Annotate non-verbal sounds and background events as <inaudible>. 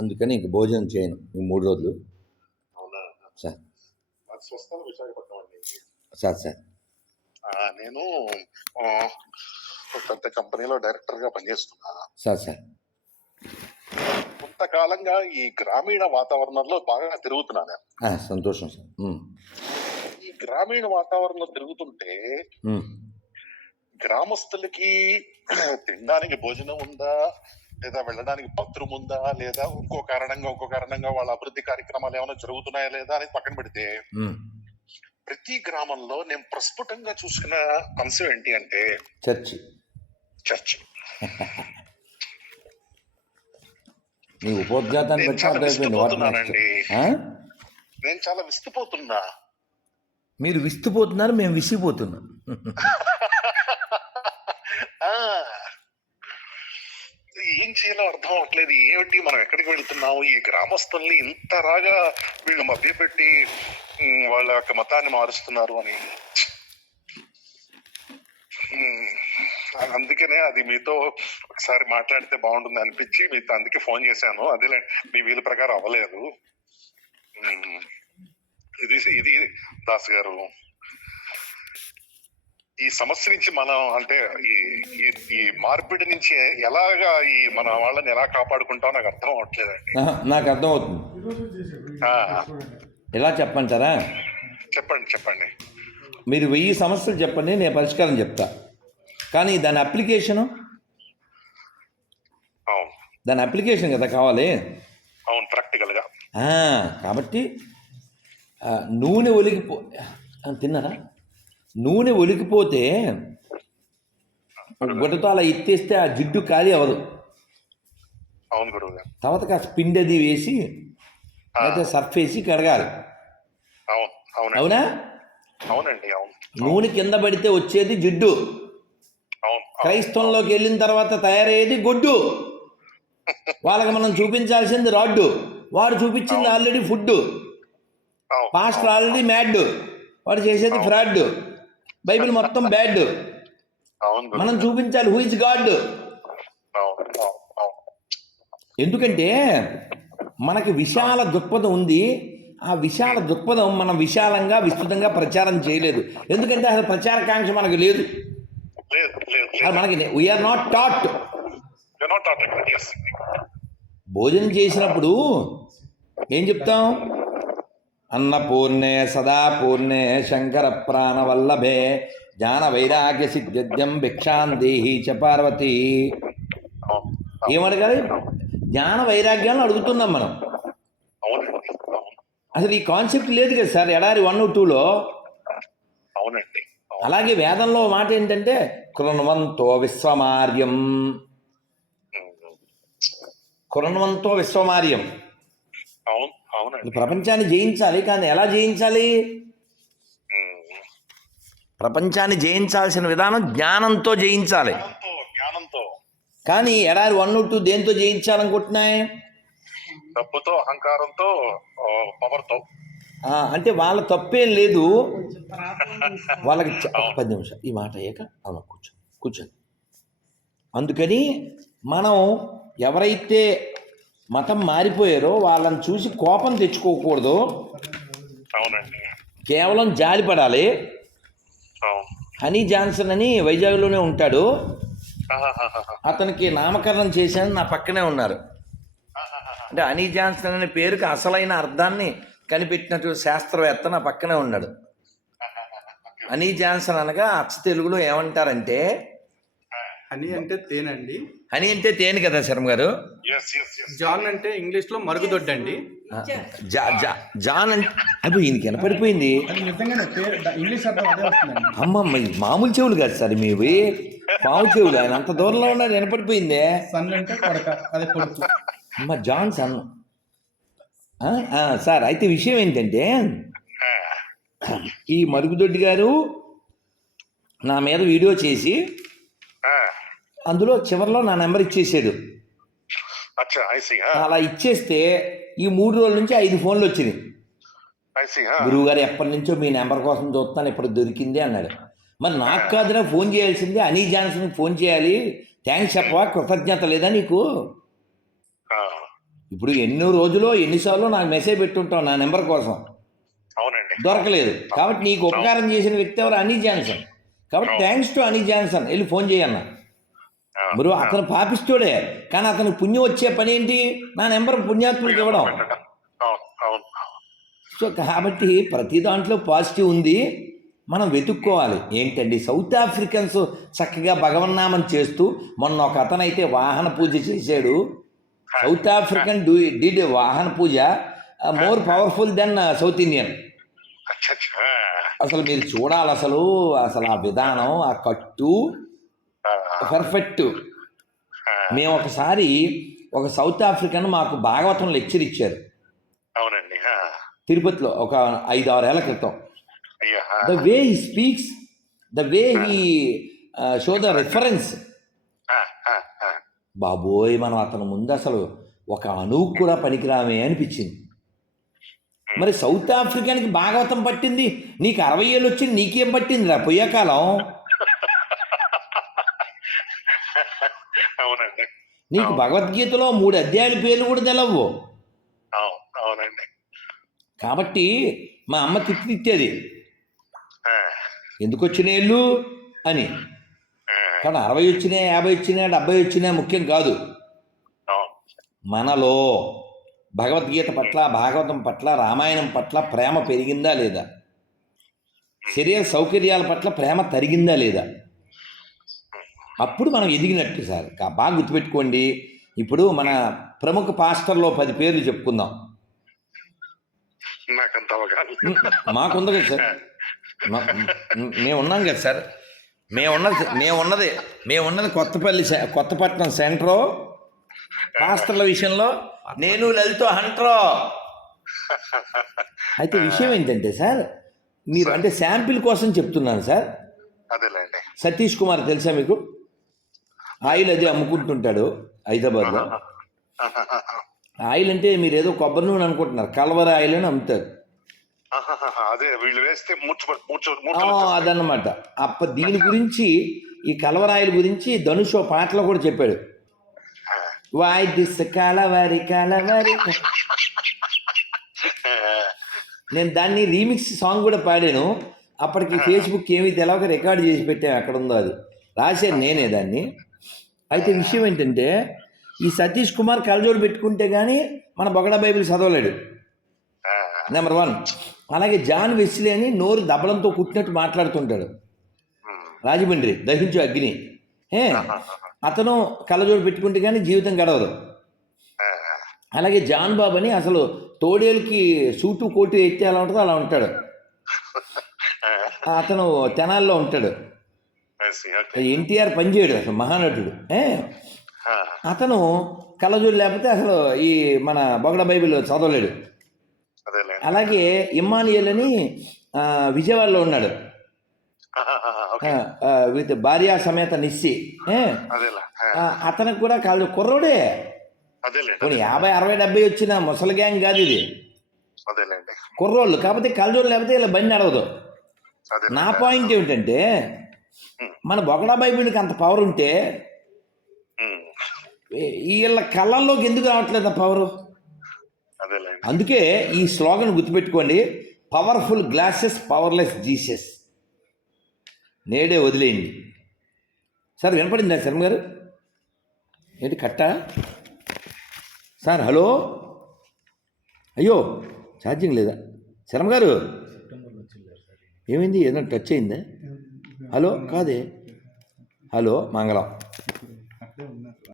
అందుకని ఇంక భోజనం చేయను ఈ మూడు రోజులు సార్ సార్ నేను పెద్ద కంపెనీలో డైరెక్టర్గా పనిచేస్తున్నా సార్ సార్ కొంతకాలంగా ఈ గ్రామీణ వాతావరణంలో బాగా తిరుగుతున్నా సంతోషం సార్ ఈ గ్రామీణ వాతావరణంలో తిరుగుతుంటే గ్రామస్తులకి <clears throat> తినడానికి భోజనం ఉందా లేదా వెళ్ళడానికి ఉందా లేదా ఇంకో కారణంగా ఇంకో కారణంగా వాళ్ళ అభివృద్ధి కార్యక్రమాలు ఏమైనా జరుగుతున్నాయా లేదా అనేది పక్కన పెడితే ప్రతి గ్రామంలో నేను ప్రస్ఫుటంగా చూసుకున్న అంశం ఏంటి అంటే చర్చి చర్చి నేను చాలా విస్తుపోతున్నా మీరు విస్తుపోతున్నారు మేము విసిపోతున్నాం గ్రహించేలా అర్థం అవట్లేదు ఏమిటి మనం ఎక్కడికి వెళ్తున్నాము ఈ గ్రామస్తుల్ని ఇంత రాగా వీళ్ళు పెట్టి వాళ్ళ యొక్క మతాన్ని మారుస్తున్నారు అని అందుకనే అది మీతో ఒకసారి మాట్లాడితే బాగుంటుంది అనిపించి మీతో అందుకే ఫోన్ చేశాను అదేలే మీ వీలు ప్రకారం అవ్వలేదు ఇది ఇది దాస్ గారు ఈ సమస్య నుంచి మనం అంటే ఈ ఈ మార్పిడి నుంచి ఎలాగా ఈ మన వాళ్ళని ఎలా కాపాడుకుంటాం నాకు అర్థం అవట్లేదు నాకు అర్థం అవుతుంది ఎలా చెప్పంటారా చెప్పండి చెప్పండి మీరు వెయ్యి సమస్యలు చెప్పండి నేను పరిష్కారం చెప్తా కానీ దాని అప్లికేషను దాని అప్లికేషన్ కదా కావాలి అవును ప్రాక్టికల్గా కాబట్టి నూనె ఒలిగిపో తిన్నారా నూనె ఒలికిపోతే గుడ్డతో అలా ఎత్తేస్తే ఆ జిడ్డు ఖాళీ అవ్వదు తర్వాత కాస్త పిండి అది వేసి అయితే సర్ఫ్ వేసి కడగాలి అవునా అవునండి నూనె కింద పడితే వచ్చేది జిడ్డు క్రైస్తవంలోకి వెళ్ళిన తర్వాత తయారయ్యేది గొడ్డు వాళ్ళకి మనం చూపించాల్సింది రాడ్డు వాడు చూపించింది already food pastor already mad వాడు చేసేది ఫ్రాడ్ బైబిల్ మొత్తం బ్యాడ్ మనం చూపించాలి హూ ఇస్ గాడ్ ఎందుకంటే మనకి విశాల దృక్పథం ఉంది ఆ విశాల దృక్పథం మనం విశాలంగా విస్తృతంగా ప్రచారం చేయలేదు ఎందుకంటే అసలు ప్రచారకాంక్ష మనకు లేదు మనకి వీఆర్ నాట్ టాట్ భోజనం చేసినప్పుడు ఏం చెప్తాం అన్నపూర్ణే సదా పూర్ణే శంకర ప్రాణవల్లభే జ్ఞాన వైరాగ్య సిద్ధ్యం భిక్షాందేహి చ పార్వతి ఏమడగాలి జ్ఞాన వైరాగ్యాలను అడుగుతున్నాం మనం అసలు ఈ కాన్సెప్ట్ లేదు కదా సార్ ఎడారి వన్ టూలో అవునండి అలాగే వేదంలో మాట ఏంటంటే కృణవంతో విశ్వమార్యం కృణవంతో విశ్వమార్యం అవును అవునండి ప్రపంచాన్ని జయించాలి కానీ ఎలా జయించాలి ప్రపంచాన్ని జయించాల్సిన విధానం జ్ఞానంతో జయించాలి జ్ఞానంతో కానీ ఎడారి వన్ టూ దేంతో జయించాలనుకుంటున్నాయి డబ్బుతో అహంకారంతో పవర్తో అంటే వాళ్ళ తప్పేం లేదు <laughs> వాళ్ళకి పది నిమిషాలు ఈ మాట అయ్యాక అలా కూర్చో కూర్చోండి అందుకని మనం ఎవరైతే మతం మారిపోయారో వాళ్ళని చూసి కోపం తెచ్చుకోకూడదు అవునండి కేవలం జాలి పడాలి హనీ జాన్సన్ అని వైజాగ్లోనే ఉంటాడు అతనికి నామకరణం చేశాను నా పక్కనే ఉన్నారు అంటే హనీ జాన్సన్ అనే పేరుకి అసలైన అర్థాన్ని కనిపెట్టినట్టు శాస్త్రవేత్త నా పక్కనే ఉన్నాడు హనీ జాన్సన్ అనగా అచ్చ తెలుగులో ఏమంటారంటే హనీ అంటే తేనండి హనీ అంటే తేనె కదా శర్మ గారు జాన్ అంటే ఇంగ్లీష్ లో మరుగుదొడ్డండి జాన్ అంటే అవి ఈయనకి వినపడిపోయింది అమ్మమ్మ మామూలు చెవులు కాదు సార్ మీవి పాము చెవులు ఆయన అంత దూరంలో ఉన్నారు వినపడిపోయిందే సన్ అంటే కొడక అదే కొడుకు అమ్మ జాన్ సన్ సార్ అయితే విషయం ఏంటంటే ఈ మరుగుదొడ్డి గారు నా మీద వీడియో చేసి అందులో చివరిలో నా నెంబర్ ఇచ్చేసాడు అలా ఇచ్చేస్తే ఈ మూడు రోజుల నుంచి ఐదు ఫోన్లు వచ్చినాయి గురువు గారు ఎప్పటి నుంచో మీ నెంబర్ కోసం చూస్తాను ఇప్పుడు దొరికింది అన్నాడు మరి నాకు కాదురా ఫోన్ చేయాల్సిందే అనీ జాన్సన్ ఫోన్ చేయాలి థ్యాంక్స్ చెప్పవా కృతజ్ఞత లేదా నీకు ఇప్పుడు ఎన్నో రోజులు ఎన్నిసార్లు నాకు మెసేజ్ పెట్టుంటావు నా నెంబర్ కోసం దొరకలేదు కాబట్టి నీకు ఉపకారం చేసిన వ్యక్తి ఎవరు అనీ జాన్సన్ కాబట్టి థ్యాంక్స్ టు అనీ జాన్సన్ వెళ్ళి ఫోన్ చేయన్నా గురు అతను పాపిస్తుడే కానీ అతనికి పుణ్యం వచ్చే పని ఏంటి నా నెంబర్ పుణ్యాత్ముడికి ఇవ్వడం సో కాబట్టి ప్రతి దాంట్లో పాజిటివ్ ఉంది మనం వెతుక్కోవాలి ఏంటండి సౌత్ ఆఫ్రికన్స్ చక్కగా భగవన్నామం చేస్తూ మొన్న ఒక అతనైతే వాహన పూజ చేశాడు సౌత్ ఆఫ్రికన్ డూ డిడ్ వాహన పూజ more powerful than south Indian అసలు మీరు చూడాలి అసలు అసలు ఆ విధానం ఆ కట్టు పర్ఫెక్ట్ మేము ఒకసారి ఒక సౌత్ ఆఫ్రికాను మాకు భాగవతం లెక్చర్ ఇచ్చారు అవునండి తిరుపతిలో ఒక ఐదు ఆరు ఏళ్ల క్రితం the way he speaks the way he show the reference బాబోయ్ మనం అతను ముందు అసలు ఒక అణువు కూడా పనికిరామే అనిపించింది మరి సౌత్ ఆఫ్రికానికి భాగవతం పట్టింది నీకు అరవై ఏళ్ళు వచ్చింది నీకేం పట్టింది రా పొయ్యకాలం నీకు భగవద్గీతలో మూడు అధ్యాయుల పేర్లు కూడా తెలవు అవునండి కాబట్టి మా అమ్మ తిట్టిచ్చేది ఎందుకు వచ్చినాయి ఇల్లు అని కానీ అరవై వచ్చినా యాభై వచ్చినా డెబ్బై వచ్చినా ముఖ్యం కాదు మనలో భగవద్గీత పట్ల భాగవతం పట్ల రామాయణం పట్ల ప్రేమ పెరిగిందా లేదా శరీర సౌకర్యాల పట్ల ప్రేమ తరిగిందా లేదా అప్పుడు మనం ఎదిగినట్టు సార్ బాగా గుర్తుపెట్టుకోండి ఇప్పుడు మన ప్రముఖ పాస్టర్లో పది పేర్లు చెప్పుకుందాం మాకుంది కదా సార్ మేమున్నాం కదా సార్ మేమున్నది మేమున్నది మేమున్నది కొత్తపల్లి కొత్తపట్నం సెంట్రో పాస్టర్ల విషయంలో నేను లలితో హంట్రో అయితే విషయం ఏంటంటే సార్ మీరు అంటే శాంపిల్ కోసం చెప్తున్నాను సార్ సతీష్ కుమార్ తెలుసా మీకు ఆయిల్ అది అమ్ముకుంటుంటాడు హైదరాబాద్లో ఆయిల్ అంటే మీరు ఏదో కొబ్బరి నూనె అనుకుంటున్నారు కలవర ఆయిల్ అని అమ్ముతారు అదన్నమాట అప్ప దీని గురించి ఈ కలవరాయల గురించి ధనుష్ పాటలో కూడా చెప్పాడు వాయ్ దిస్ కలవరి కలవరి నేను దాన్ని రీమిక్స్ సాంగ్ కూడా పాడాను అప్పటికి ఫేస్బుక్ ఏమీ తెలవక రికార్డ్ చేసి పెట్టాను ఎక్కడ ఉందో అది రాశాను నేనే దాన్ని అయితే విషయం ఏంటంటే ఈ సతీష్ కుమార్ కలజోడు పెట్టుకుంటే కానీ మన బొగడ బైబిల్ చదవలేడు నెంబర్ వన్ అలాగే జాన్ వెస్లీ అని నోరు దబ్బలంతో కుట్టినట్టు మాట్లాడుతుంటాడు రాజమండ్రి దహించు అగ్ని ఏ <laughs> అతను కళ్ళజోడు పెట్టుకుంటే కానీ జీవితం గడవదు అలాగే జాన్ బాబు అని అసలు తోడేలకి సూటు కోటు ఎత్తే అలా ఉంటుందో అలా ఉంటాడు అతను తెనాల్లో ఉంటాడు ఎన్టీఆర్ పనిచేయడు అసలు మహానటుడు అతను కలజోడు లేకపోతే అసలు ఈ మన బొగడ బైబిల్ చదవలేడు అలాగే ఇమ్మానియల్ అని విజయవాడలో ఉన్నాడు విత్ భార్య సమేత నిస్సి అతనికి కూడా కాదు కుర్రోడే కొన్ని యాభై అరవై డెబ్బై వచ్చిన ముసలి గ్యాంగ్ కాదు ఇది కుర్రోళ్ళు కాకపోతే కలజోళ్ళు లేకపోతే ఇలా బండి అడగదు నా పాయింట్ ఏమిటంటే మన బొగడా బైబిల్కి అంత పవర్ ఉంటే వీళ్ళ కళ్ళల్లోకి ఎందుకు రావట్లేదు ఆ పవరు అందుకే ఈ స్లోగన్ గుర్తుపెట్టుకోండి పవర్ఫుల్ గ్లాసెస్ పవర్లెస్ జీసెస్ నేడే వదిలేయండి సార్ వినపడిందా శర్మ గారు ఏంటి కట్ట సార్ హలో అయ్యో ఛార్జింగ్ లేదా శర్మ గారు ఏమైంది ఏదైనా టచ్ అయిందా హలో కాదే హలో మంగళం